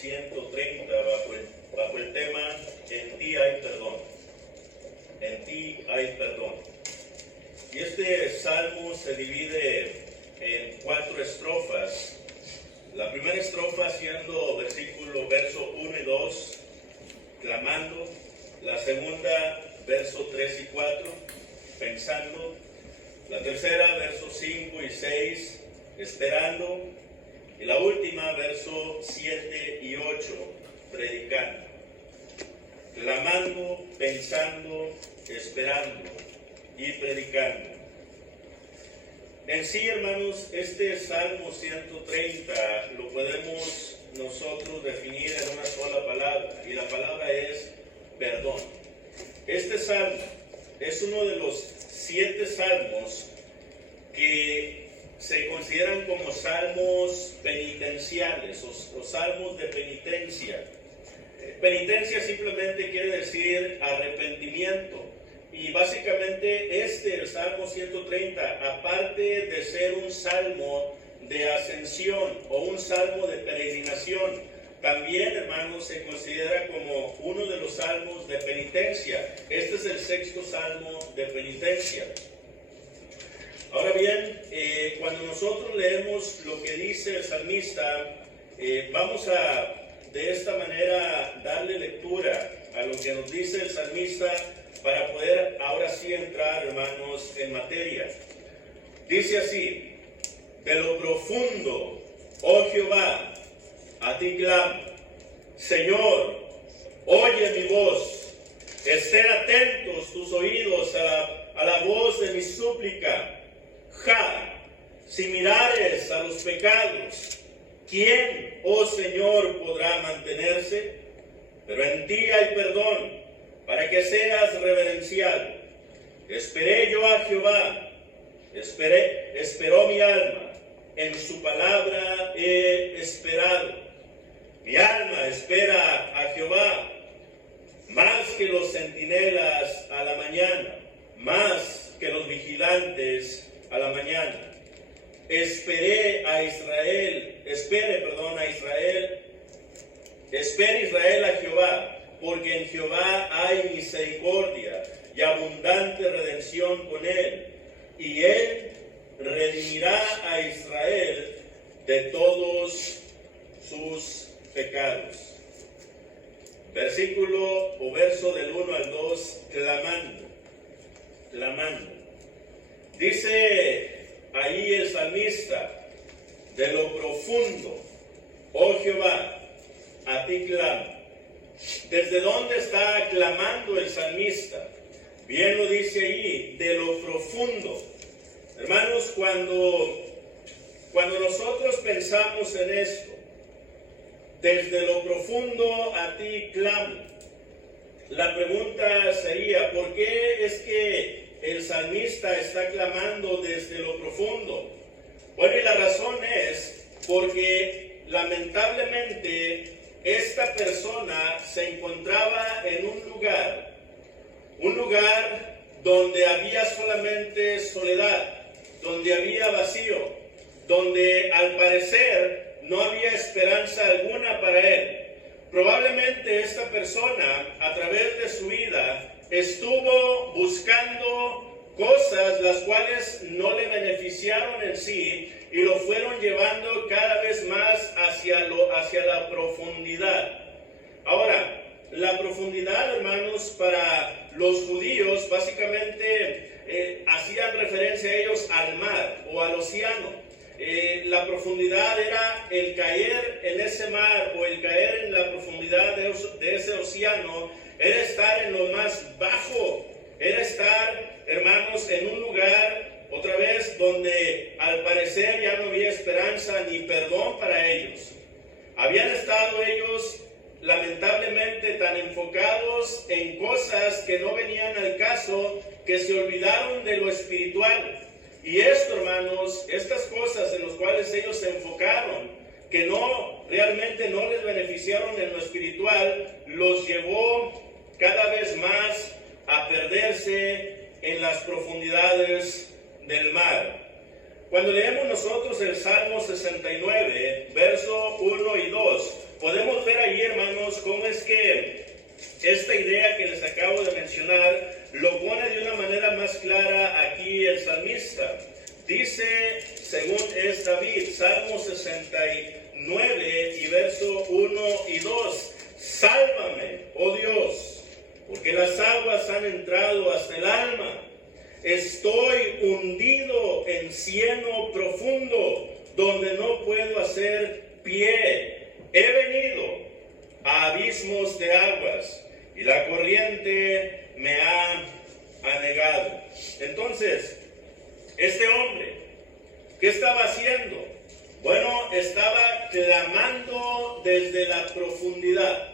130 bajo el tema En ti hay perdón. En ti hay perdón. Y este salmo se divide en 4 estrofas. La primera estrofa siendo verso 1 y 2, clamando. La segunda, verso 3 y 4, pensando. La tercera, versos 5 y 6, esperando. Y la última, versos 7 y 8, predicando. Clamando, pensando, esperando y predicando. En sí, hermanos, este Salmo 130 lo podemos nosotros definir en una sola palabra, y la palabra es perdón. Este salmo es uno de los 7 salmos que se consideran como salmos penitenciales o salmos de penitencia. Penitencia simplemente quiere decir arrepentimiento. Y básicamente el Salmo 130, aparte de ser un salmo de ascensión o un salmo de peregrinación, también, hermanos, se considera como uno de los salmos de penitencia. Este es el 6º salmo de penitencia. Ahora bien, cuando nosotros leemos lo que dice el salmista, vamos a de esta manera darle lectura a lo que nos dice el salmista para poder ahora sí entrar, hermanos, en materia. Dice así: de lo profundo, oh Jehová, a ti clamo. Señor, oye mi voz. Estén atentos tus oídos a la voz de mi súplica. Si mirares a los pecados, ¿quién, oh Señor, podrá mantenerse? Pero en ti hay perdón, para que seas reverenciado. Esperé yo a Jehová, esperó mi alma, en su palabra he esperado. Mi alma espera a Jehová, más que los centinelas a la mañana, más que los vigilantes a la mañana. Espere Israel a Jehová, porque en Jehová hay misericordia y abundante redención con él, y él redimirá a Israel de todos sus pecados. Verso del 1 al 2, clamando. Dice ahí el salmista: de lo profundo, oh Jehová, a ti clamo. ¿Desde dónde está clamando el salmista? Bien lo dice ahí, de lo profundo. Hermanos, cuando nosotros pensamos en esto, desde lo profundo a ti clamo, la pregunta sería: ¿por qué es que el salmista está clamando desde lo profundo? Bueno, y la razón es porque lamentablemente esta persona se encontraba en un lugar donde había solamente soledad, donde había vacío, donde al parecer no había esperanza alguna para él. Probablemente esta persona, a través de su vida, estuvo buscando cosas las cuales no le beneficiaron en sí y lo fueron llevando cada vez más hacia la profundidad. Ahora, la profundidad, hermanos, para los judíos básicamente hacían referencia a ellos al mar o al océano. La profundidad era el caer en ese mar o el caer en la profundidad de ese océano, era estar en lo más bajo, era estar, hermanos, en un lugar, otra vez, donde al parecer ya no había esperanza ni perdón para ellos. Habían estado ellos, lamentablemente, tan enfocados en cosas que no venían al caso, que se olvidaron de lo espiritual. Y esto, hermanos, estas cosas en las cuales ellos se enfocaron, que realmente no les beneficiaron en lo espiritual, los llevó cada vez más a perderse en las profundidades del mar. Cuando leemos nosotros el Salmo 69, verso 1 y 2, podemos ver ahí, hermanos, cómo es que esta idea que les acabo de mencionar lo pone de una manera más clara aquí el salmista. Dice, según es David, Salmo 69 y verso 1 y 2, sálvame, oh Dios, porque las aguas han entrado hasta el alma. Estoy hundido en cieno profundo, donde no puedo hacer pie. He venido a abismos de aguas, y la corriente me ha anegado. Entonces, este hombre, ¿qué estaba haciendo? Bueno, estaba clamando desde la profundidad.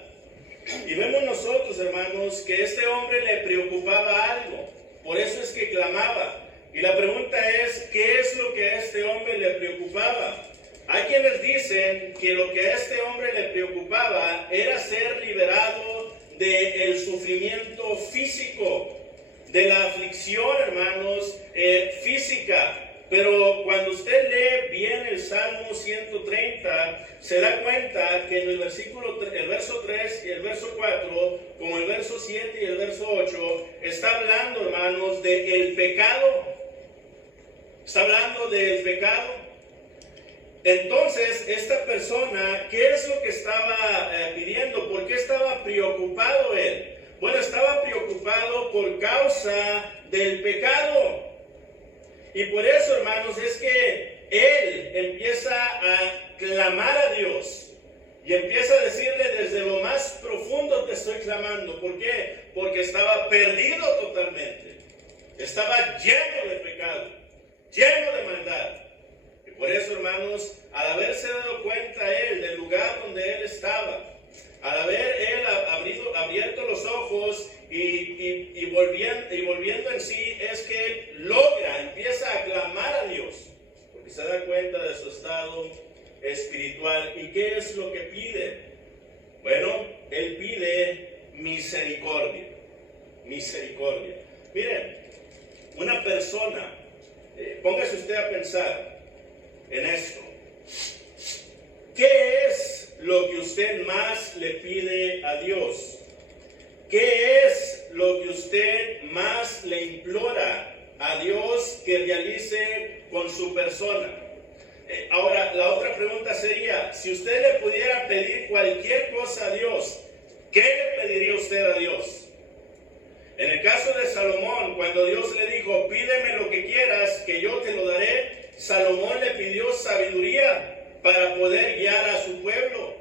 Y vemos nosotros, hermanos, que este hombre le preocupaba algo. Por eso es que clamaba. Y la pregunta es, ¿qué es lo que a este hombre le preocupaba? Hay quienes dicen que lo que a este hombre le preocupaba era ser liberado del sufrimiento físico, de la aflicción, hermanos, física. Pero cuando usted lee bien el Salmo 130, se da cuenta que en el verso 3 y el verso 4, como el verso 7 y el verso 8, está hablando, hermanos, del pecado. Está hablando del pecado. Entonces, esta persona, ¿qué es lo que estaba pidiendo? ¿Por qué estaba preocupado él? Bueno, estaba preocupado por causa del pecado. Y por eso, hermanos, es que él empieza a clamar a Dios. Y empieza a decirle, desde lo más profundo te estoy clamando. ¿Por qué? Porque estaba perdido totalmente. Estaba lleno de pecado, lleno de maldad. Y por eso, hermanos, al haberse dado cuenta él del lugar donde él estaba, al haber él abierto los ojos y volviendo en sí, es que él empieza a clamar a Dios, porque se da cuenta de su estado espiritual. ¿Y qué es lo que pide? Bueno, él pide misericordia. Misericordia. Miren, una persona, póngase usted a pensar en esto. ¿Qué es lo que usted más le pide a Dios? ¿Qué es lo que usted más le implora a Dios que realice con su persona? Ahora, la otra pregunta sería, si usted le pudiera pedir cualquier cosa a Dios, ¿qué le pediría usted a Dios? En el caso de Salomón, cuando Dios le dijo, pídeme lo que quieras, que yo te lo daré, Salomón le pidió sabiduría para poder guiar a su pueblo.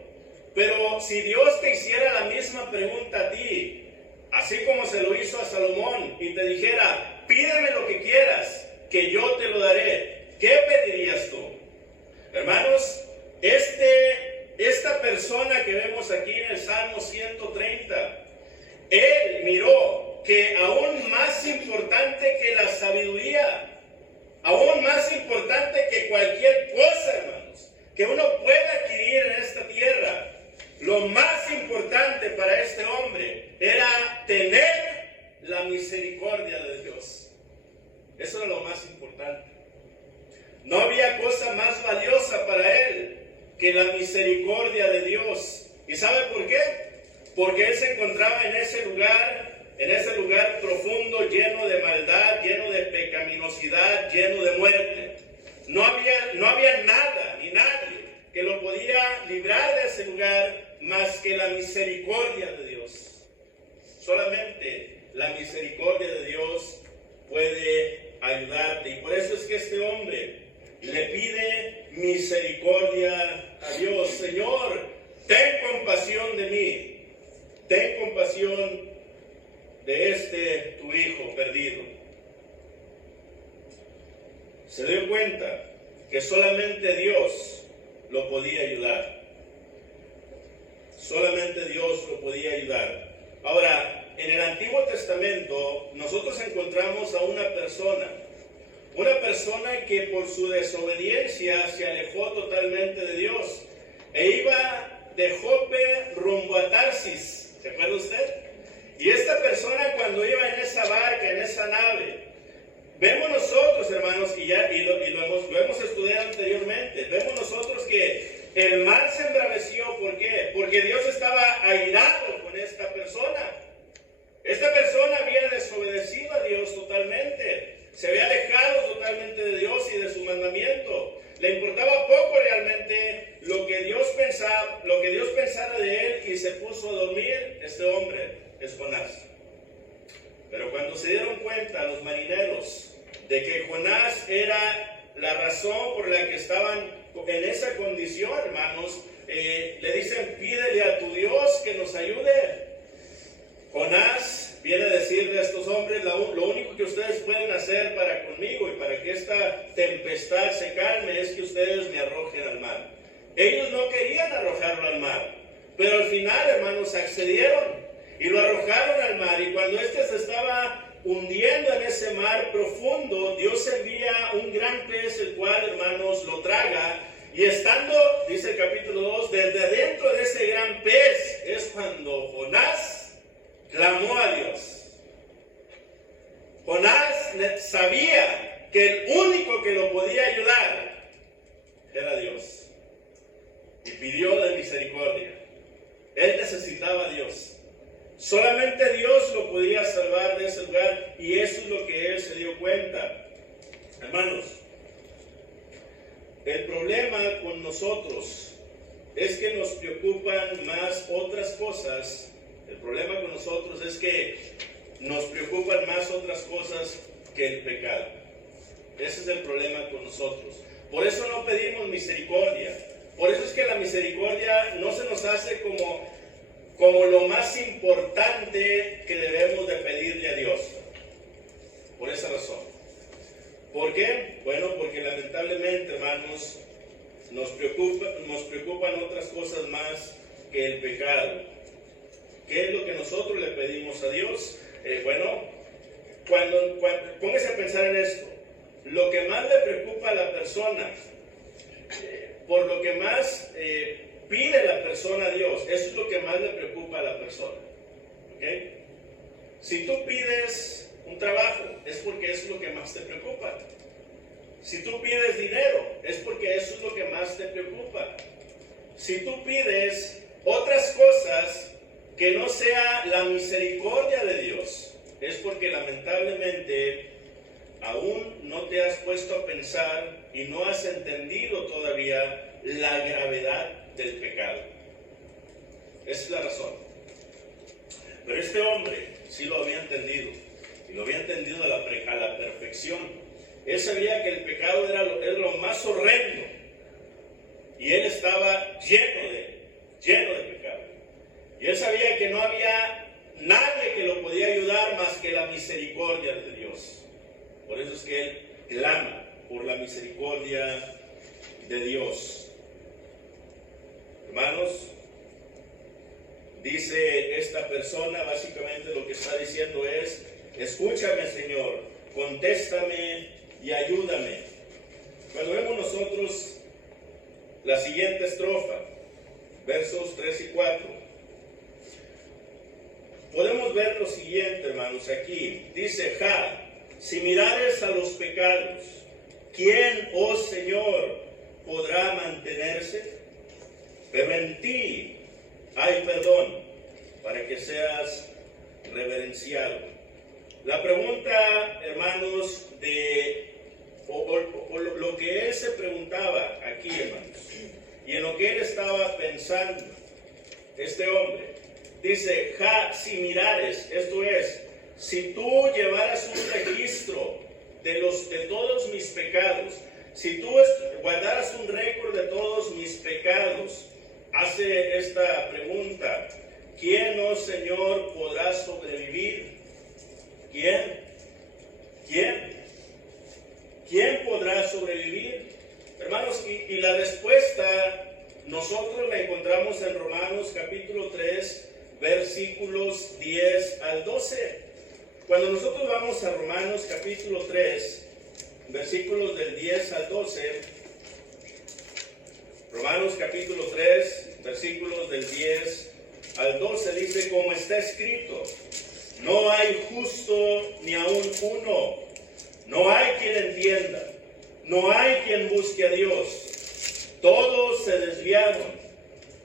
Pero si Dios te hiciera la misma pregunta a ti, así como se lo hizo a Salomón, y te dijera, pídeme lo que quieras, que yo te lo daré, ¿qué pedirías tú? Hermanos, esta persona que vemos aquí en el Salmo 130, él miró que aún más importante que la sabiduría, aún más importante que cualquier cosa, hermanos, que uno pueda adquirir en esta tierra, lo más importante para este hombre era tener la misericordia de Dios. Eso era lo más importante. No había cosa más valiosa para él que la misericordia de Dios. ¿Y sabe por qué? Porque él se encontraba en ese lugar profundo, lleno de maldad, lleno de pecaminosidad, lleno de muerte. No había nada ni nadie que lo podía librar de ese lugar más que la misericordia de Dios. Solamente la misericordia de Dios puede ayudarte. Y por eso es que este hombre le pide misericordia a Dios. Señor, ten compasión de mí. Ten compasión de tu hijo perdido. Se dio cuenta que solamente Dios lo podía ayudar. Solamente Dios lo podía ayudar. Ahora, en el Antiguo Testamento, nosotros encontramos a una persona que por su desobediencia se alejó totalmente de Dios e iba de Jope rumbo a Tarsis. ¿Se acuerda usted? Y esta persona, cuando iba en esa barca, en esa nave, vemos nosotros, hermanos, lo hemos estudiado anteriormente, vemos nosotros que el mar se embraveció. ¿Por qué? Porque Dios estaba airado con esta persona. Esta persona había desobedecido a Dios totalmente. Se había alejado totalmente de Dios y de su mandamiento. Le importaba poco realmente lo que Dios pensara de él, y se puso a dormir. Este hombre es Jonás. Pero cuando se dieron cuenta los marineros de que Jonás era la razón por la que estaban en esa condición, hermanos, le dicen: pídele a tu Dios que nos ayude. Jonás viene a decirle a estos hombres: lo único que ustedes pueden hacer para conmigo y para que esta tempestad se calme es que ustedes me arrojen al mar. Ellos no querían arrojarlo al mar, pero al final, hermanos, accedieron y lo arrojaron al mar. Y cuando éste se estaba hundiendo en ese mar profundo, Dios envía un gran pez, el cual, hermanos, lo traga. Y estando, dice el capítulo 2, desde adentro de ese gran pez es cuando Jonás clamó a Dios. Jonás sabía que el único que lo podía ayudar era Dios, y pidió de misericordia. Él necesitaba a Dios. Solamente Dios lo podía salvar de ese lugar, y eso es lo que él se dio cuenta. Hermanos, el problema con nosotros es que nos preocupan más otras cosas. El problema con nosotros es que nos preocupan más otras cosas que el pecado. Ese es el problema con nosotros. Por eso no pedimos misericordia. Por eso es que la misericordia no se nos hace como lo más importante que debemos de pedirle a Dios. Por esa razón. ¿Por qué? Bueno, porque lamentablemente, hermanos, nos preocupan otras cosas más que el pecado. ¿Qué es lo que nosotros le pedimos a Dios? Cuando póngase a pensar en esto, lo que más le preocupa a la persona, por lo que más pide la persona a Dios, eso es lo que más le preocupa a la persona. ¿Okay? Si tú pides un trabajo, es porque eso es lo que más te preocupa. Si tú pides dinero, es porque eso es lo que más te preocupa. Si tú pides otras cosas que no sea la misericordia de Dios, es porque lamentablemente aún no te has puesto a pensar y no has entendido todavía la gravedad del pecado. Esa es la razón. Pero este hombre sí lo había entendido, y lo había entendido a la perfección. Él sabía que el pecado era lo más horrendo, y él estaba lleno de pecado. Y él sabía que no había nadie que lo podía ayudar más que la misericordia de Dios. Por eso es que él clama por la misericordia de Dios. Hermanos, dice esta persona, básicamente lo que está diciendo es: escúchame, Señor, contéstame y ayúdame. Cuando vemos nosotros la siguiente estrofa, versos 3 y 4, podemos ver lo siguiente, hermanos, aquí. Dice: si mirares a los pecados, ¿quién, oh Señor, podrá mantenerse? Pero en ti hay perdón, para que seas reverenciado. La pregunta, hermanos, lo que él se preguntaba aquí, hermanos, y en lo que él estaba pensando, este hombre, dice: si mirares, esto es, si tú llevaras un registro de todos mis pecados, si tú guardaras un récord de todos mis pecados, hace esta pregunta: ¿quién, oh Señor, podrá sobrevivir? ¿Quién podrá sobrevivir? Hermanos, y la respuesta nosotros la encontramos en Romanos capítulo 3, versículos 10 al 12. Cuando nosotros vamos a Romanos capítulo 3, versículos del 10 al 12, Romanos capítulo 3, versículos del 10 al 12, dice: como está escrito, no hay justo ni aun uno, no hay quien entienda, no hay quien busque a Dios. Todos se desviaron,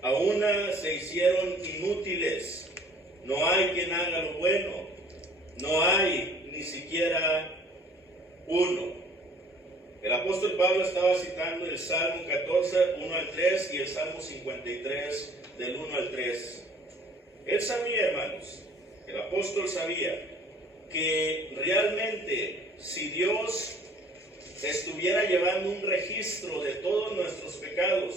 a una se hicieron inútiles. No hay quien haga lo bueno, no hay ni siquiera uno. El apóstol Pablo estaba citando el Salmo 14, 1 al 3 y el Salmo 53, del 1 al 3. Él sabía, hermanos, el apóstol sabía que realmente si Dios estuviera llevando un registro de todos nuestros pecados,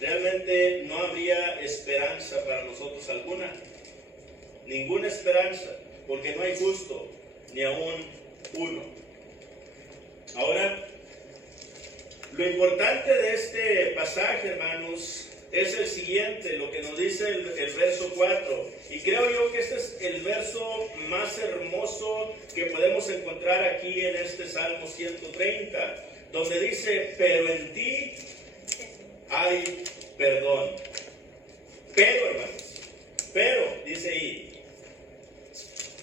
realmente no habría esperanza para nosotros alguna. Ninguna esperanza, porque no hay justo, ni aún uno. Ahora, lo importante de este pasaje, hermanos, es el siguiente, lo que nos dice el verso 4. Y creo yo que este es el verso más hermoso que podemos encontrar aquí en este Salmo 130, donde dice, pero en ti hay perdón. Pero, hermanos, pero, dice ahí,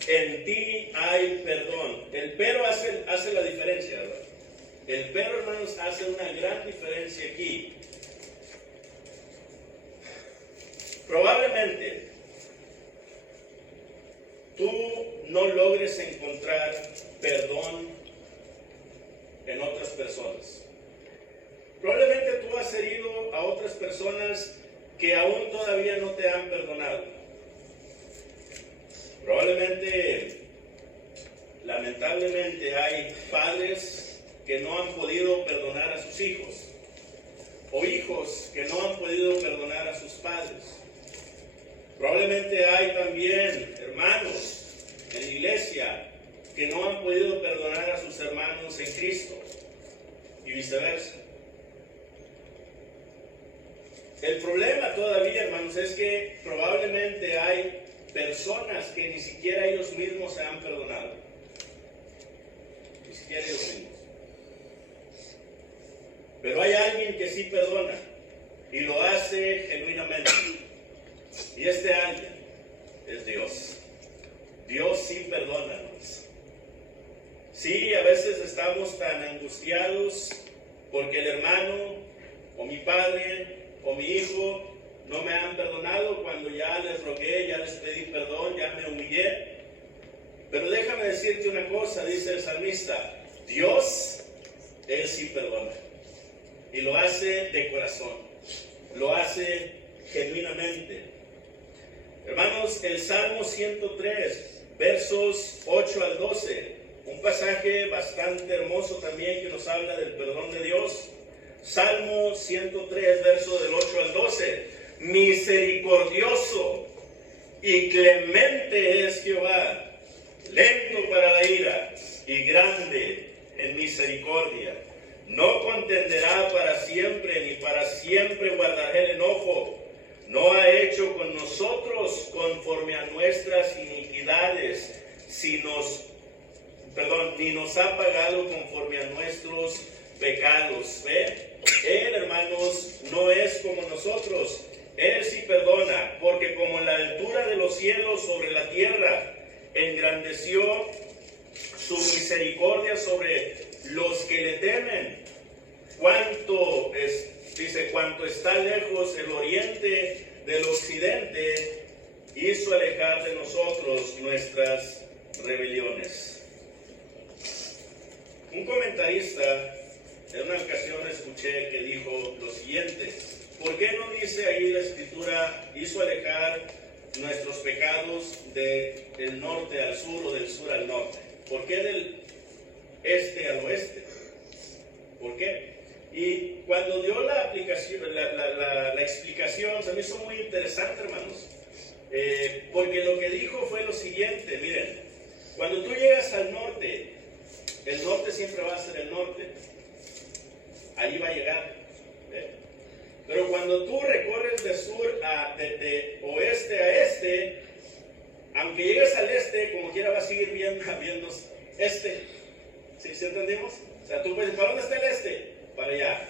en ti hay perdón. El pero hace la diferencia, ¿verdad? El pero, hermanos, hace una gran diferencia aquí. Probablemente tú no logres encontrar perdón en otras personas. Probablemente tú has herido a otras personas que aún todavía no te han perdonado. Probablemente, lamentablemente, hay padres que no han podido perdonar a sus hijos, o hijos que no han podido perdonar a sus padres. Probablemente hay también hermanos en la iglesia que no han podido perdonar a sus hermanos en Cristo, y viceversa. El problema todavía, hermanos, es que probablemente hay personas que ni siquiera ellos mismos se han perdonado. Ni siquiera ellos mismos. Pero hay alguien que sí perdona y lo hace genuinamente. Y este alguien es Dios. Dios sí perdona, hermanos. Sí, a veces estamos tan angustiados porque el hermano o mi padre o mi hijo no me han perdonado cuando ya les rogué, ya les pedí perdón, ya me humillé. Pero déjame decirte una cosa, dice el salmista, Dios, Él sí perdona. Y lo hace de corazón, lo hace genuinamente. Hermanos, el Salmo 103, versos 8 al 12, un pasaje bastante hermoso también que nos habla del perdón de Dios. Salmo 103, verso del 8 al 12. Misericordioso y clemente es Jehová, lento para la ira y grande en misericordia. No contenderá para siempre, ni para siempre guardará el enojo. No ha hecho con nosotros conforme a nuestras iniquidades, ni nos ha pagado conforme a nuestros pecados. ¿Ve? Él, hermanos, no es como nosotros. Él sí perdona, porque como en la altura de los cielos sobre la tierra, engrandeció su misericordia sobre los que le temen. Cuanto está lejos el oriente del occidente, hizo alejar de nosotros nuestras rebeliones. Un comentarista en una ocasión escuché que dijo lo siguiente: ¿por qué no dice ahí la escritura, hizo alejar nuestros pecados del norte al sur o del sur al norte? ¿Por qué del este al oeste? ¿Por qué? Y cuando dio la explicación, se me hizo muy interesante, hermanos, porque lo que dijo fue lo siguiente: miren, cuando tú llegas al norte, el norte siempre va a ser el norte, ahí va a llegar, pero cuando tú recorres de de oeste a este, aunque llegues al este, como quiera vas a seguir viendo este. ¿Sí entendimos? O sea, tú puedes, ¿para dónde está el este? Para allá.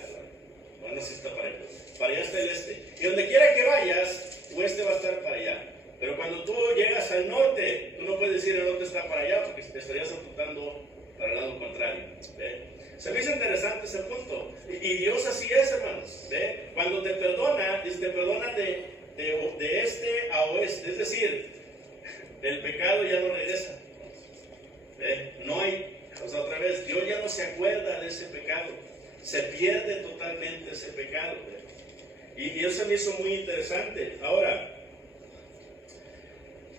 Bueno, sí está para allá. Para allá está el este. Y donde quiera que vayas, oeste va a estar para allá. Pero cuando tú llegas al norte, tú no puedes decir el norte está para allá, porque te estarías apuntando para el lado contrario. ¿Ve? Se me hizo interesante ese punto. Y Dios así es, hermanos. Cuando te perdona de este a oeste. Es decir, el pecado ya no regresa. No hay, otra vez, Dios ya no se acuerda de ese pecado. Se pierde totalmente ese pecado. Y eso me hizo muy interesante. Ahora,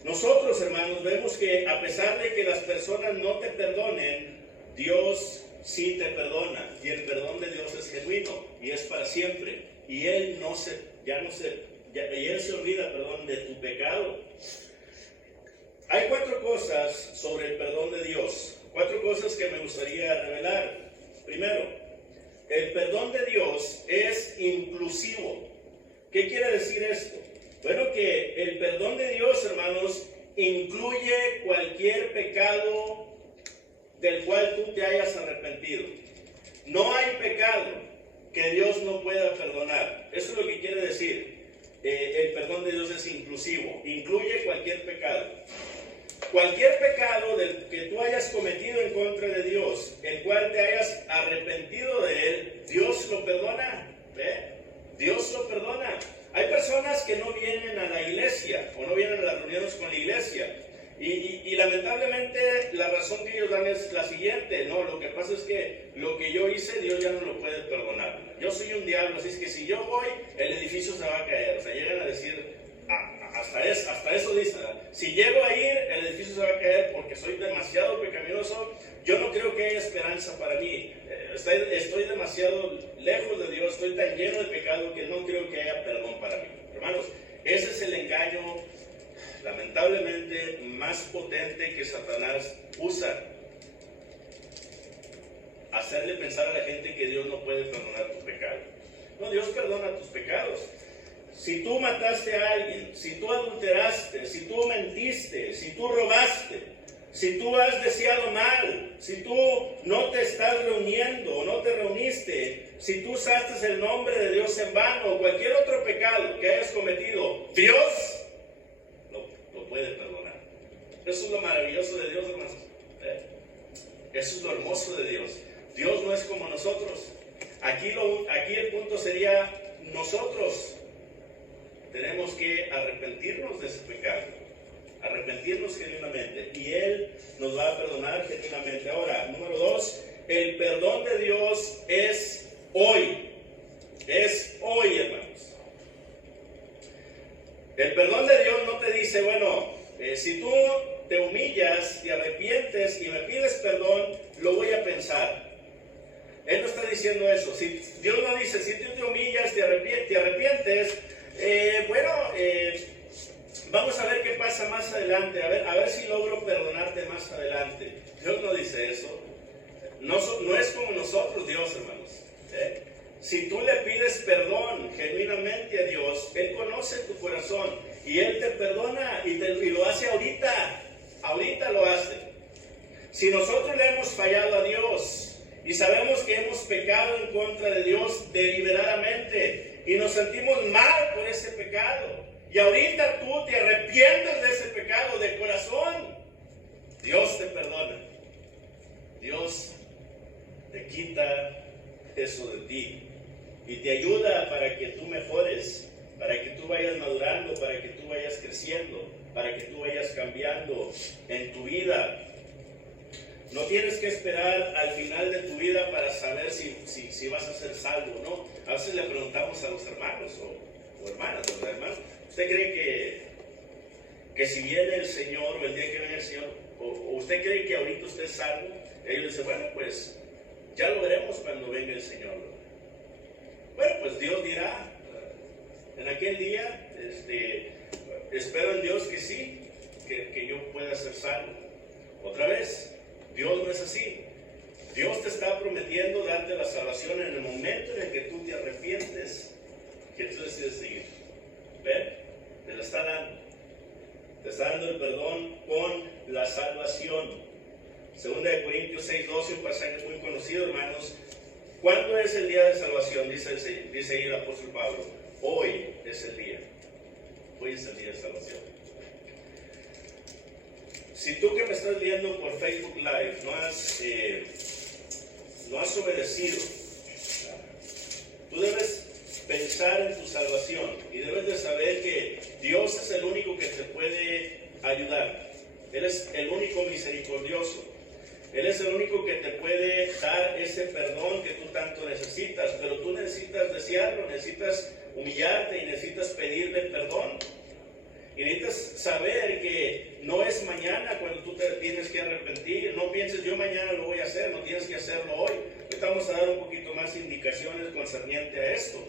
nosotros, hermanos, vemos que a pesar de que las personas no te perdonen, Dios sí te perdona. Y el perdón de Dios es genuino y es para siempre. Y Él Él se olvida, de tu pecado. Hay 4 cosas sobre el perdón de Dios. 4 cosas que me gustaría revelar. Primero, el perdón de Dios es inclusivo. ¿Qué quiere decir esto? Bueno, que el perdón de Dios, hermanos, incluye cualquier pecado del cual tú te hayas arrepentido. No hay pecado que Dios no pueda perdonar. Eso es lo que quiere decir. El perdón de Dios es inclusivo. Incluye cualquier pecado. Cualquier pecado del que tú hayas cometido en contra de Dios, el cual te hayas arrepentido de él, Dios lo perdona. Dios lo perdona. Hay personas que no vienen a la iglesia o no vienen a las reuniones con la iglesia. Y lamentablemente la razón que ellos dan es la siguiente: no, lo que pasa es que lo que yo hice Dios ya no lo puede perdonar. Yo soy un diablo, así es que si yo voy, el edificio se va a caer. O sea, llegan a decir, hasta eso dicen, si llego a ir, el edificio se va a caer porque soy demasiado pecaminoso. Yo no creo que haya esperanza para mí. Estoy demasiado lejos de Dios, estoy tan lleno de pecado que no creo que haya perdón para mí. Hermanos, ese es el engaño, lamentablemente, más potente que Satanás usa. Hacerle pensar a la gente que Dios no puede perdonar tu pecado. No, Dios perdona tus pecados. Si tú mataste a alguien, si tú adulteraste, si tú mentiste, si tú robaste, si tú has deseado mal, si tú no te estás reuniendo o no te reuniste, si tú usaste el nombre de Dios en vano o cualquier otro pecado que hayas cometido, Dios lo puede perdonar. Eso es lo maravilloso de Dios, hermanos. Eso es lo hermoso de Dios. Dios no es como nosotros. Aquí el punto sería: nosotros tenemos que arrepentirnos de ese pecado, arrepentirnos genuinamente, y Él nos va a perdonar genuinamente. Ahora, número 2, el perdón de Dios es hoy. Es hoy, hermanos. El perdón de Dios no te dice, bueno, si tú te humillas, te arrepientes y me pides perdón, lo voy a pensar. Él no está diciendo eso. Dios no dice, si tú te humillas, te arrepientes, vamos a ver qué pasa más adelante, a ver si logro perdonarte más adelante. Dios no dice eso. No es como nosotros, Dios, hermanos. Si tú le pides perdón genuinamente a Dios, Él conoce tu corazón y Él te perdona y lo hace ahorita lo hace. Si nosotros le hemos fallado a Dios y sabemos que hemos pecado en contra de Dios deliberadamente y nos sentimos mal por ese pecado, y ahorita tú te arrepientes de ese pecado de corazón, Dios te perdona. Dios te quita eso de ti y te ayuda para que tú mejores, para que tú vayas madurando, para que tú vayas creciendo, para que tú vayas cambiando en tu vida. No tienes que esperar al final de tu vida para saber si vas a ser salvo, ¿no? A veces le preguntamos a los hermanos o hermanas, ¿usted cree que si viene el Señor o el día que viene el Señor, o usted cree que ahorita usted es salvo? Ellos dicen, bueno, pues ya lo veremos cuando venga el Señor. Bueno, pues Dios dirá, en aquel día, espero en Dios que sí, que yo pueda ser salvo. Otra vez, Dios no es así. Dios te está prometiendo darte la salvación en el momento en el que tú te arrepientes, que tú decides seguir. ¿Ven? Te lo está dando. Te está dando el perdón con la salvación. 2 Corintios 6:12, un pasaje muy conocido, hermanos. ¿Cuándo es el día de salvación? Dice ahí el apóstol Pablo. Hoy es el día. Hoy es el día de salvación. Si tú que me estás viendo por Facebook Live no no has obedecido. Tú debes pensar en tu salvación y debes de saber que Dios es el único que te puede ayudar. Él es el único misericordioso. Él es el único que te puede dar ese perdón que tú tanto necesitas, pero tú necesitas desearlo, necesitas humillarte y necesitas pedirle perdón. Y necesitas saber que no es mañana cuando tú te tienes que arrepentir. No pienses, yo mañana lo voy a hacer, no tienes que hacerlo hoy. Ahorita vamos a dar un poquito más indicaciones concerniente a esto.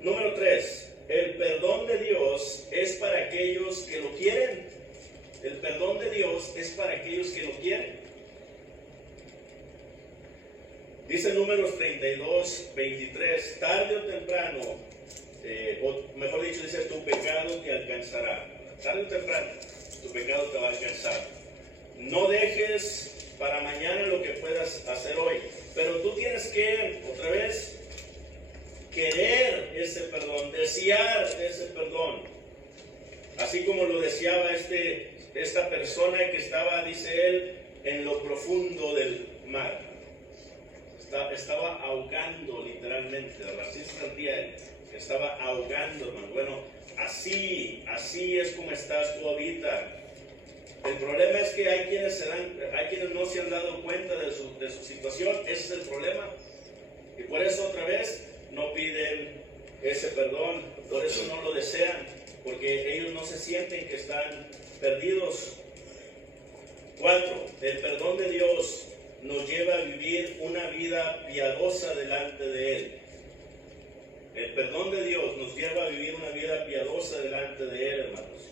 Número 3, el perdón de Dios es para aquellos que lo quieren. El perdón de Dios es para aquellos que lo quieren. Dice Números 32, 23, tarde o temprano, o mejor dicho, dice, tu pecado te alcanzará. Tarde o temprano, tu pecado te va a alcanzar. No dejes para mañana lo que puedas hacer hoy, pero tú tienes que, otra vez, querer ese perdón, desear ese perdón. Así como lo deseaba esta persona que estaba, dice él, en lo profundo del mar. Estaba ahogando literalmente, así se sentía él, estaba ahogando, hermano. Bueno, así es como estás tú ahorita. El problema es que hay quienes no se han dado cuenta de su situación. Ese es el problema. Y por eso otra vez no piden ese perdón, por eso no lo desean, porque ellos no se sienten que están perdidos. 4. El perdón de Dios nos lleva a vivir una vida piadosa delante de Él. El perdón de Dios nos lleva a vivir una vida piadosa delante de Él, hermanos.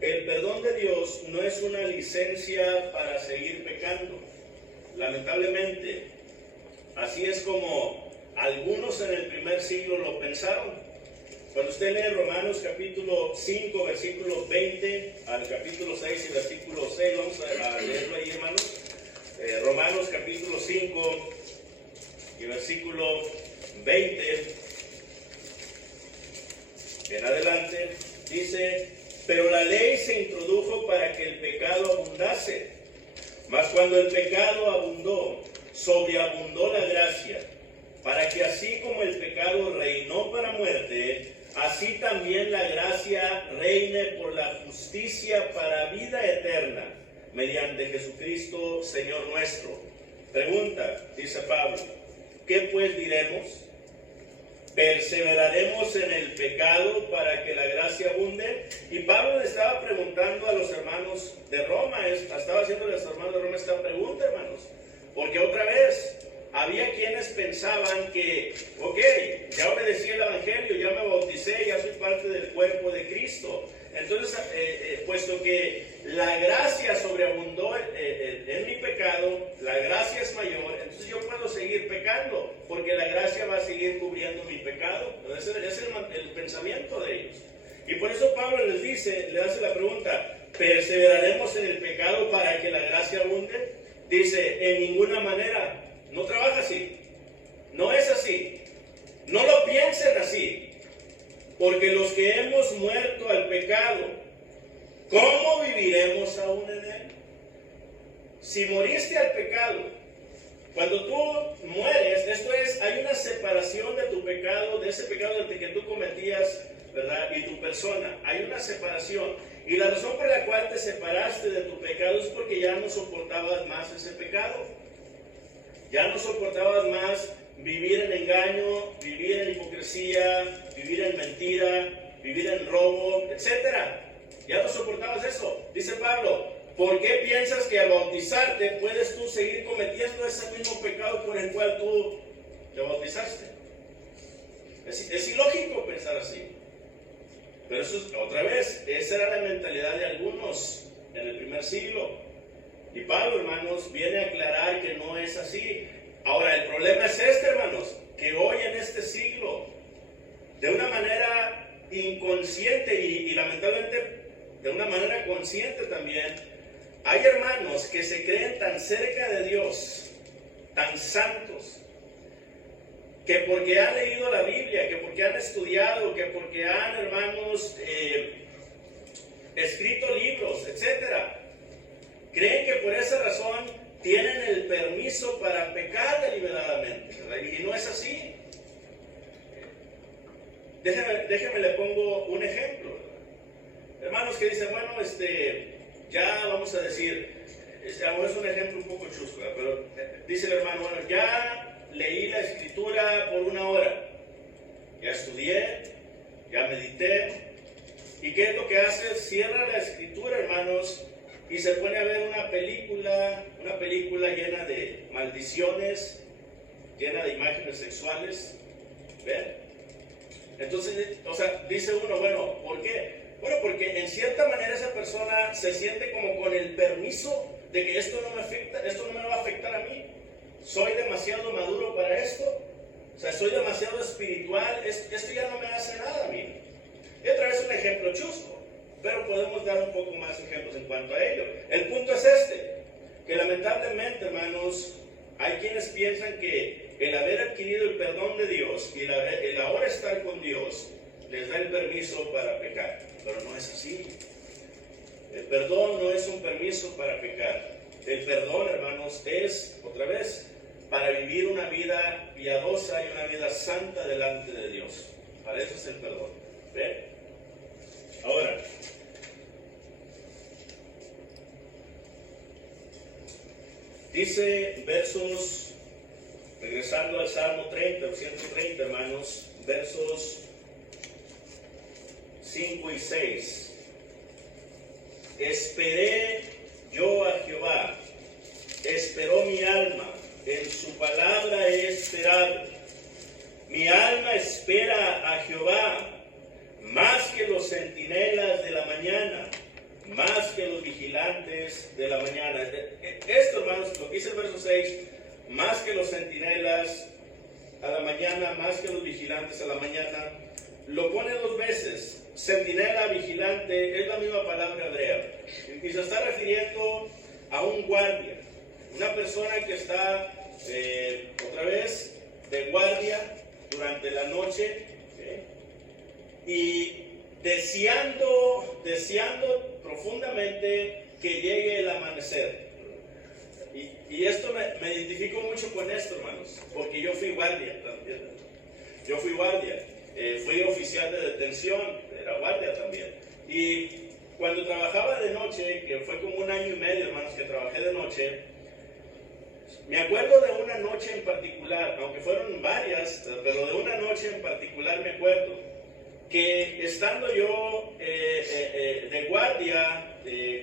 El perdón de Dios no es una licencia para seguir pecando. Lamentablemente, así es como algunos en el primer siglo lo pensaron. Cuando usted lee Romanos capítulo 5, versículo 20 al capítulo 6 y versículo 6, vamos a leerlo ahí, hermanos. Romanos capítulo 5 y versículo 20 en adelante, dice: pero la ley se introdujo para que el pecado abundase, mas cuando el pecado abundó, sobreabundó la gracia, para que así como el pecado reinó para muerte, así también la gracia reine por la justicia para vida eterna, mediante Jesucristo, Señor nuestro. Pregunta, dice Pablo, ¿qué pues diremos? ¿Perseveraremos en el pecado para que la gracia abunde? Y Pablo le estaba preguntando a los hermanos de Roma, estaba haciendo a los hermanos de Roma esta pregunta, hermanos, porque otra vez había quienes pensaban que, ok, ya obedecí el Evangelio, ya me bauticé, ya soy parte del cuerpo de Cristo. Entonces, puesto que la gracia sobreabundó en mi pecado, la gracia es mayor, entonces yo puedo seguir pecando, porque la gracia va a seguir cubriendo mi pecado. Ese es el pensamiento de ellos. Y por eso Pablo le hace la pregunta, ¿perseveraremos en el pecado para que la gracia abunde? Dice, en ninguna manera. No trabaja así, no es así, no lo piensen así, porque los que hemos muerto al pecado, ¿cómo viviremos aún en él? Si moriste al pecado, cuando tú mueres, esto es, hay una separación de tu pecado, de ese pecado del que tú cometías, ¿verdad? Y tu persona, hay una separación, y la razón por la cual te separaste de tu pecado es porque ya no soportabas más ese pecado. Ya no soportabas más vivir en engaño, vivir en hipocresía, vivir en mentira, vivir en robo, etc. Ya no soportabas eso. Dice Pablo, ¿por qué piensas que al bautizarte puedes tú seguir cometiendo ese mismo pecado por el cual tú te bautizaste? Es ilógico pensar así. Pero eso es, otra vez, esa era la mentalidad de algunos en el primer siglo. Y Pablo, hermanos, viene a aclarar que no es así. Ahora, el problema es hermanos, que hoy en este siglo, de una manera inconsciente y lamentablemente de una manera consciente también, hay hermanos que se creen tan cerca de Dios, tan santos, que porque han leído la Biblia, que porque han estudiado, que porque han, hermanos, escrito libros, etcétera, creen que por esa razón tienen el permiso para pecar deliberadamente, ¿verdad? Y no es así. Déjeme le pongo un ejemplo, ¿verdad? Hermanos que dicen, bueno, ya vamos a decir, es un ejemplo un poco chusco, ¿verdad? Pero dice el hermano, bueno, ya leí la escritura por 1 hora, ya estudié, ya medité, ¿y qué es lo que hace? Cierra la escritura, hermanos, y se pone a ver una película llena de maldiciones, llena de imágenes sexuales, ¿ven? Entonces, dice uno, bueno, ¿por qué? Bueno, porque en cierta manera esa persona se siente como con el permiso de que esto no me afecta, esto no me va a afectar a mí. Soy demasiado maduro para esto, soy demasiado espiritual, esto ya no me hace nada a mí. Y otra vez un ejemplo chusco, pero podemos dar un poco más ejemplos en cuanto a ello. El punto es que lamentablemente, hermanos, hay quienes piensan que el haber adquirido el perdón de Dios y el ahora estar con Dios les da el permiso para pecar, pero no es así. El perdón no es un permiso para pecar. El perdón, hermanos, es, otra vez, para vivir una vida piadosa y una vida santa delante de Dios. Para eso es el perdón. ¿Ven? Ahora, dice versos, regresando al Salmo 30, 130, hermanos, versos 5 y 6. Esperé yo a Jehová, esperó mi alma, en su palabra he esperado. Mi alma espera a Jehová, más que los centinelas de la mañana, más que los vigilantes de la mañana. Esto, hermanos, lo que dice el verso 6, más que los centinelas a la mañana, más que los vigilantes a la mañana, lo pone 2 veces. Centinela, vigilante, es la misma palabra hebrea. Y se está refiriendo a un guardia, una persona que está, otra vez, de guardia durante la noche, y deseando profundamente que llegue el amanecer. Y esto me identifico mucho con esto, hermanos, porque yo fui guardia también. Yo fui guardia, fui oficial de detención, era guardia también. Y cuando trabajaba de noche, que fue como 1 año y medio, hermanos, que trabajé de noche, me acuerdo de una noche en particular, aunque fueron varias, pero de una noche en particular me acuerdo, que estando yo de guardia,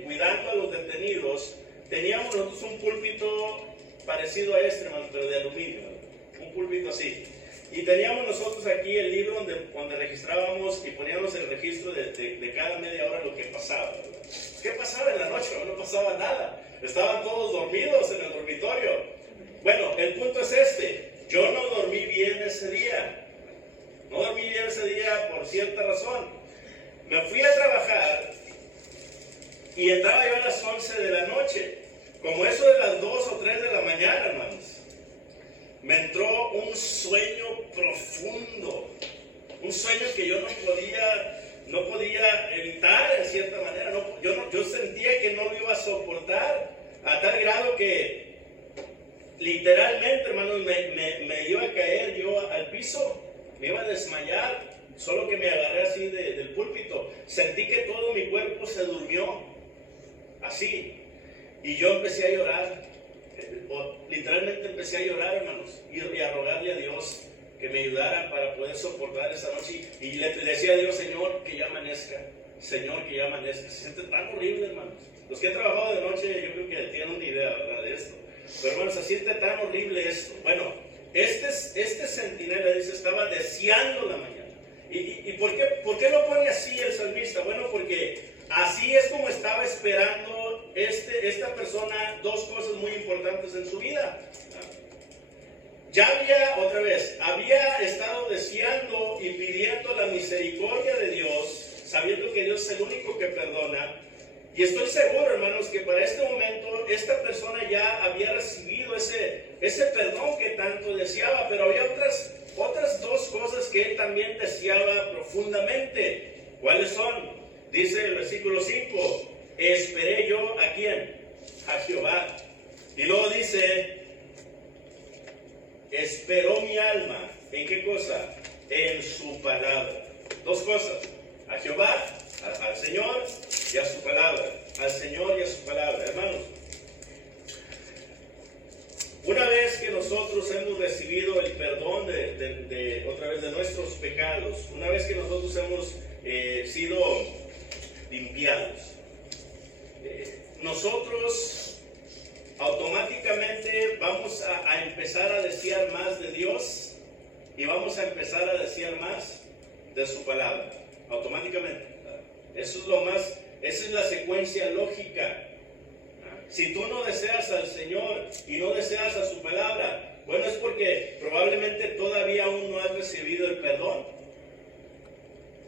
cuidando a los detenidos, teníamos nosotros un púlpito parecido a este, hermanos, pero de aluminio, un púlpito así. Y teníamos nosotros aquí el libro donde registrábamos y poníamos el registro de cada media hora lo que pasaba, ¿verdad? ¿Qué pasaba en la noche? No pasaba nada. Estaban todos dormidos en el dormitorio. Bueno, el punto es yo no dormí bien ese día. No dormí bien ese día por cierta razón. Me fui a trabajar y entraba yo a las 11 de la noche. Como eso de las 2 o 3 de la mañana, hermanos. Me entró un sueño profundo. Un sueño que yo no podía evitar en cierta manera. Yo sentía que no lo iba a soportar. A tal grado que literalmente, hermanos, me iba a caer yo al piso. Me iba a desmayar, solo que me agarré así del púlpito. Sentí que todo mi cuerpo se durmió, así. Y yo empecé a llorar, literalmente empecé a llorar, hermanos, y a rogarle a Dios que me ayudara para poder soportar esa noche. Y le decía a Dios, Señor, que ya amanezca. Señor, que ya amanezca. Se siente tan horrible, hermanos. Los que han trabajado de noche, yo creo que tienen una idea, ¿verdad?, de esto. Pero, hermanos, se siente tan horrible esto. Bueno, este centinela, dice, estaba deseando la mañana. ¿Y por qué lo pone así el salmista? Bueno, porque así es como estaba esperando esta persona 2 cosas muy importantes en su vida. Ya había estado deseando y pidiendo la misericordia de Dios, sabiendo que Dios es el único que perdona. Y estoy seguro, hermanos, que para este momento esta persona ya había recibido ese perdón que tanto deseaba, pero había otras 2 cosas que él también deseaba profundamente. ¿Cuáles son? Dice el versículo 5, esperé yo ¿a quién? A Jehová. Y luego dice, esperó mi alma, ¿en qué cosa? En su palabra. Dos cosas, a Jehová, al Señor y a su palabra. Al Señor y a su palabra. Hermanos, una vez que nosotros hemos recibido el perdón otra vez de nuestros pecados, una vez que nosotros hemos sido limpiados, nosotros automáticamente vamos a empezar a desear más de Dios y vamos a empezar a desear más de su palabra, automáticamente. Eso es lo más, esa es la secuencia lógica. Si tú no deseas al Señor y no deseas a su palabra, bueno, es porque probablemente todavía aún no has recibido el perdón.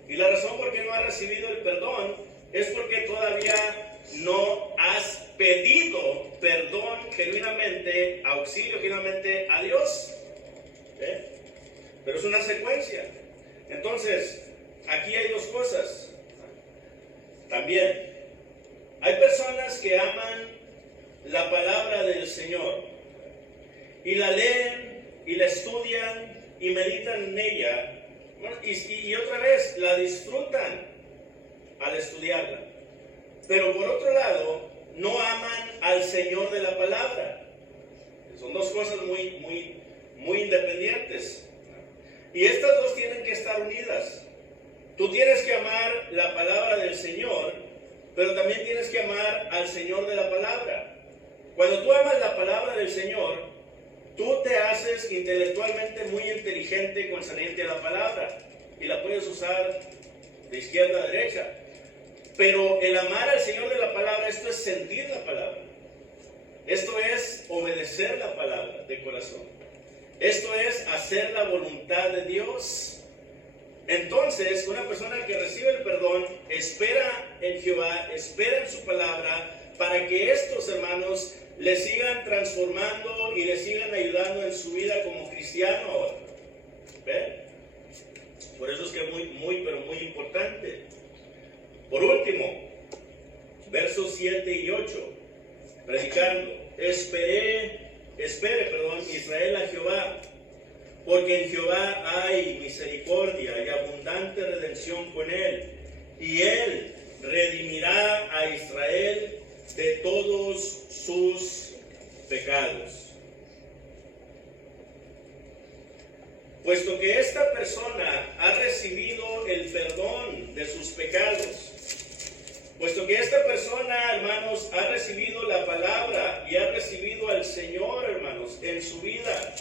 Y la razón por qué no has recibido el perdón es porque todavía no has pedido perdón genuinamente, auxilio genuinamente a Dios. Pero es una secuencia. Entonces, aquí hay dos cosas. También, hay personas que aman la palabra del Señor y la leen y la estudian y meditan en ella, y otra vez la disfrutan al estudiarla, pero por otro lado no aman al Señor de la palabra. Son dos cosas muy independientes, y estas dos tienen que estar unidas. Tú tienes que amar la palabra del Señor, pero también tienes que amar al Señor de la palabra. Cuando tú amas la palabra del Señor, tú te haces intelectualmente muy inteligente concerniente a la palabra y la puedes usar de izquierda a derecha. Pero el amar al Señor de la palabra, esto es sentir la palabra. Esto es obedecer la palabra de corazón. Esto es hacer la voluntad de Dios. Entonces, una persona que recibe el perdón espera en Jehová, espera en su palabra, para que estos hermanos le sigan transformando y le sigan ayudando en su vida como cristiano ahora. ¿Ven? Por eso es que es pero muy importante. Por último, versos 7 y 8, predicando, espere, Israel a Jehová, porque en Jehová hay misericordia y abundante redención con él, y él redimirá a Israel de todos sus pecados. Puesto que esta persona ha recibido el perdón de sus pecados, puesto que esta persona, hermanos, ha recibido la palabra y ha recibido al Señor, hermanos, en su vida,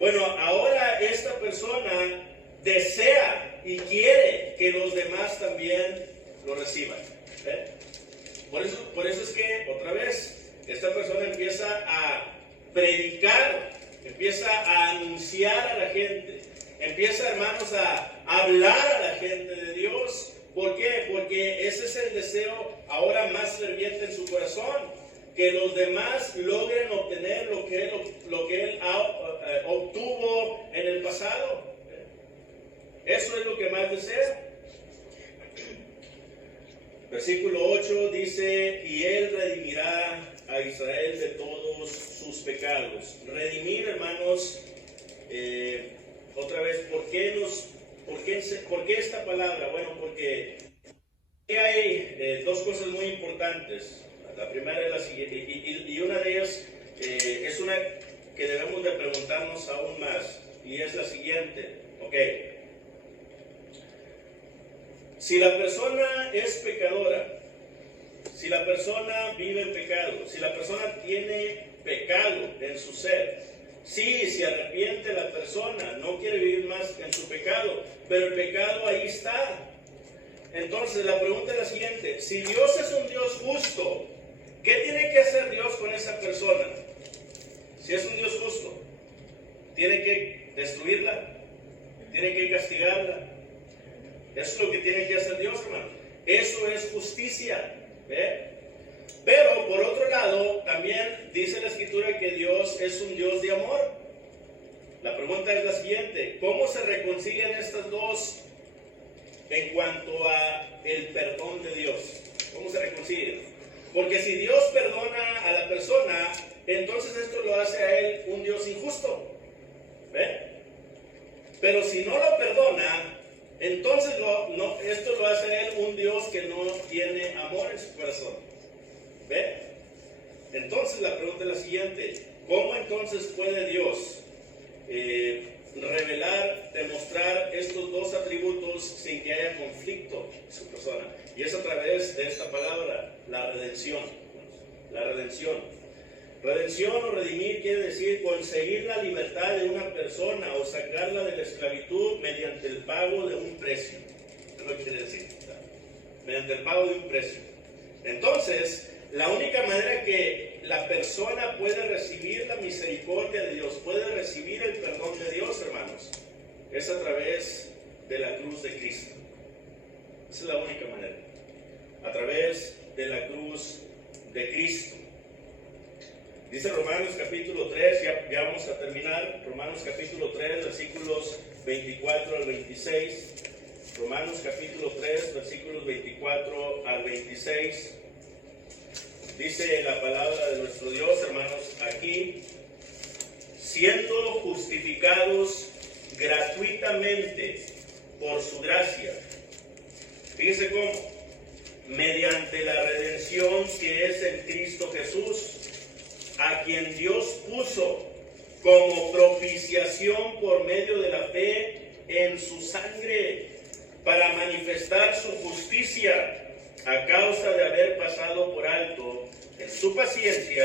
bueno, ahora esta persona desea y quiere que los demás también lo reciban. Por eso es que, otra vez, esta persona empieza a predicar, empieza a anunciar a la gente, empieza, hermanos, a hablar a la gente de Dios. ¿Por qué? Porque ese es el deseo ahora más ferviente en su corazón, que los demás logren obtener lo que él obtuvo en el pasado. Eso es lo que más desea. Versículo 8 dice, y él redimirá a Israel de todos sus pecados. Redimir, hermanos, otra vez, ¿por qué esta palabra? Bueno, porque hay dos cosas muy importantes. La primera es la siguiente, y una de ellas es una que debemos de preguntarnos aún más, y es la siguiente. Ok. Si la persona es pecadora, si la persona vive en pecado, si la persona tiene pecado en su ser, sí, se arrepiente la persona, no quiere vivir más en su pecado, pero el pecado ahí está. Entonces la pregunta es la siguiente: si Dios es un Dios justo, ¿qué tiene que hacer Dios con esa persona? Si es un Dios justo, ¿tiene que destruirla? ¿Tiene que castigarla? Eso es lo que tiene que hacer Dios, hermano. Eso es justicia. Pero por otro lado, también dice la Escritura que Dios es un Dios de amor. La pregunta es la siguiente: ¿cómo se reconcilian estas dos en cuanto a el perdón de Dios? ¿Cómo se reconcilian? Porque si Dios perdona a la persona, entonces esto lo hace a él un Dios injusto. ¿Ve? Pero si no lo perdona, entonces esto lo hace a él un Dios que no tiene amor en su corazón. ¿Ve? Entonces la pregunta es la siguiente: ¿cómo entonces puede Dios revelar, demostrar estos dos atributos sin que haya conflicto en su persona? Y es a través de esta palabra, la redención. La redención. Redención o redimir quiere decir conseguir la libertad de una persona o sacarla de la esclavitud mediante el pago de un precio. Es lo que quiere decir. Mediante el pago de un precio. Entonces, la única manera que la persona puede recibir la misericordia de Dios, puede recibir el perdón de Dios, hermanos, es a través de la cruz de Cristo. Esa es la única manera. A través de la cruz de Cristo. Dice Romanos capítulo 3, ya vamos a terminar. Romanos capítulo 3, versículos 24 al 26. Romanos capítulo 3, versículos 24 al 26. Dice la palabra de nuestro Dios, hermanos, aquí: siendo justificados gratuitamente por su gracia. Fíjese cómo: mediante la redención que es en Cristo Jesús, a quien Dios puso como propiciación por medio de la fe en su sangre, para manifestar su justicia, a causa de haber pasado por alto en su paciencia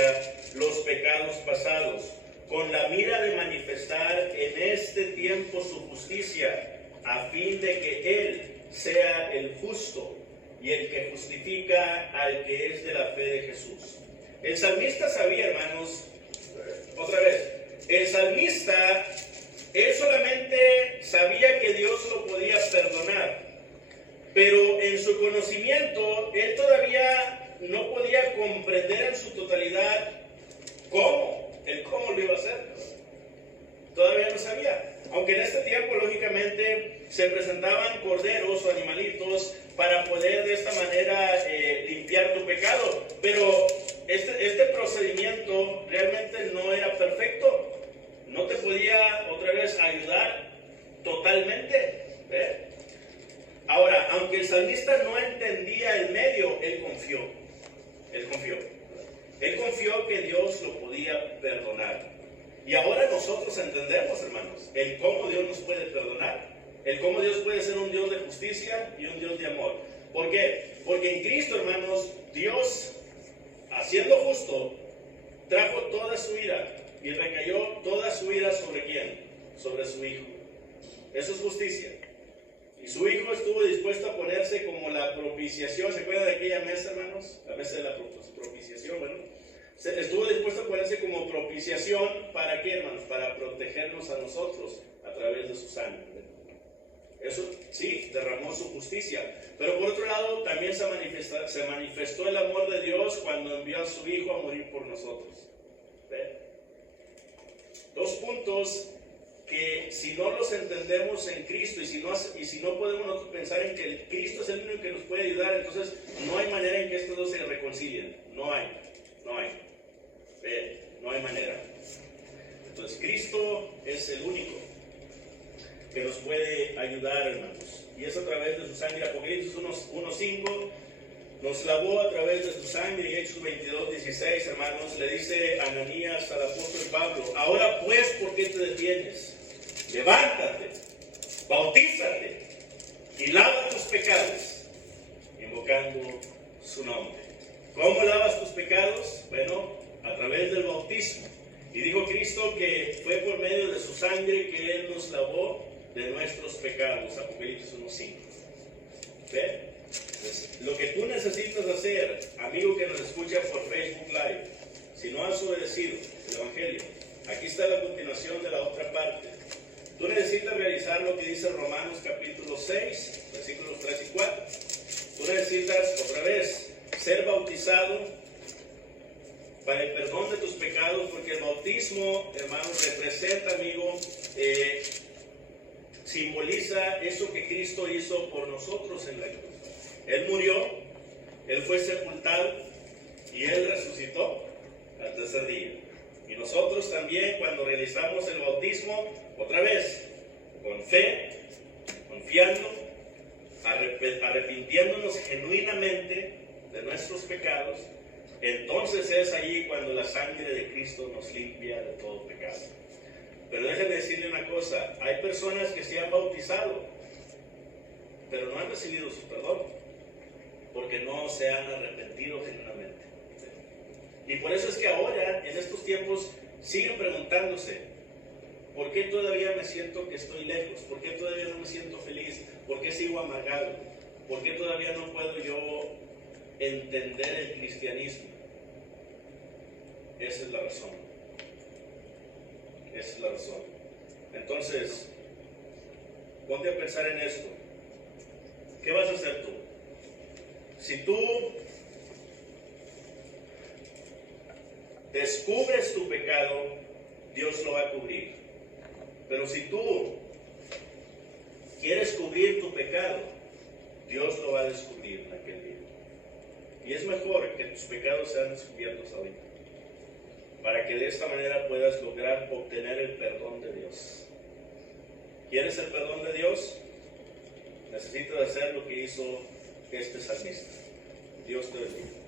los pecados pasados, con la mira de manifestar en este tiempo su justicia, a fin de que Él sea el justo y el que justifica al que es de la fe de Jesús. El salmista sabía, hermanos, otra vez, el salmista, él solamente sabía que Dios lo podía perdonar, pero en su conocimiento, él todavía no podía comprender en su totalidad cómo lo iba a hacer. Todavía no sabía. Aunque en este tiempo, lógicamente, se presentaban corderos o animalitos para poder de esta manera limpiar tu pecado. Pero este procedimiento realmente no era perfecto. No te podía otra vez ayudar totalmente. ¿Ve? Ahora, aunque el salmista no entendía el medio, él confió. Él confió que Dios lo podía perdonar. Y ahora nosotros entendemos, hermanos, el cómo Dios nos puede perdonar, el cómo Dios puede ser un Dios de justicia y un Dios de amor. ¿Por qué? Porque en Cristo, hermanos, Dios, haciendo justo, trajo toda su ira y recayó toda su ira ¿sobre quién? Sobre su Hijo. Eso es justicia. Y su Hijo estuvo dispuesto a ponerse como la propiciación. ¿Se acuerdan de aquella mesa, hermanos? La mesa de la propiciación, bueno. Estuvo dispuesto a ponerse como propiciación. ¿Para qué, hermanos? Para protegernos a nosotros a través de su sangre. Eso sí, derramó su justicia. Pero por otro lado, también se manifestó el amor de Dios cuando envió a su Hijo a morir por nosotros. ¿Ve? Dos puntos que si no los entendemos en Cristo y si no podemos nosotros pensar en que Cristo es el único que nos puede ayudar, entonces no hay manera en que estos dos se reconcilien. No hay. No hay manera. Entonces Cristo es el único que nos puede ayudar, hermanos, y es a través de su sangre. Apocalipsis 1:5 nos lavó a través de su sangre, y Hechos 22:16, hermanos, le dice Ananías al apóstol Pablo: ahora pues, ¿por qué te detienes? Levántate, bautízate y lava tus pecados, invocando su nombre. ¿Cómo lavas tus pecados? Bueno, a través del bautismo. Y dijo Cristo que fue por medio de su sangre que Él nos lavó de nuestros pecados. Apocalipsis 1:5. ¿Ve? Pues, lo que tú necesitas hacer, amigo que nos escucha por Facebook Live, si no has obedecido el Evangelio, aquí está la continuación de la otra parte. Tú necesitas realizar lo que dice Romanos capítulo 6, versículos 3 y 4. Tú necesitas otra vez ser bautizado para el perdón de tus pecados, porque el bautismo, hermanos, representa, amigo, simboliza eso que Cristo hizo por nosotros en la cruz. Él murió, Él fue sepultado y Él resucitó al tercer día. Y nosotros también, cuando realizamos el bautismo, otra vez, con fe, confiando, arrepintiéndonos genuinamente de nuestros pecados, entonces es allí cuando la sangre de Cristo nos limpia de todo pecado. Pero déjenme decirle una cosa, hay personas que se han bautizado, pero no han recibido su perdón, porque no se han arrepentido genuinamente. Y por eso es que ahora, en estos tiempos, siguen preguntándose, ¿por qué todavía me siento que estoy lejos? ¿Por qué todavía no me siento feliz? ¿Por qué sigo amargado? ¿Por qué todavía no puedo yo entender el cristianismo? Esa es la razón. Esa es la razón. Entonces, ponte a pensar en esto. ¿Qué vas a hacer tú? Si tú descubres tu pecado, Dios lo va a cubrir. Pero si tú quieres cubrir tu pecado, Dios lo va a descubrir en aquel día. Y es mejor que tus pecados sean descubiertos ahorita, para que de esta manera puedas lograr obtener el perdón de Dios. ¿Quieres el perdón de Dios? Necesitas hacer lo que hizo este salmista. Dios te bendiga.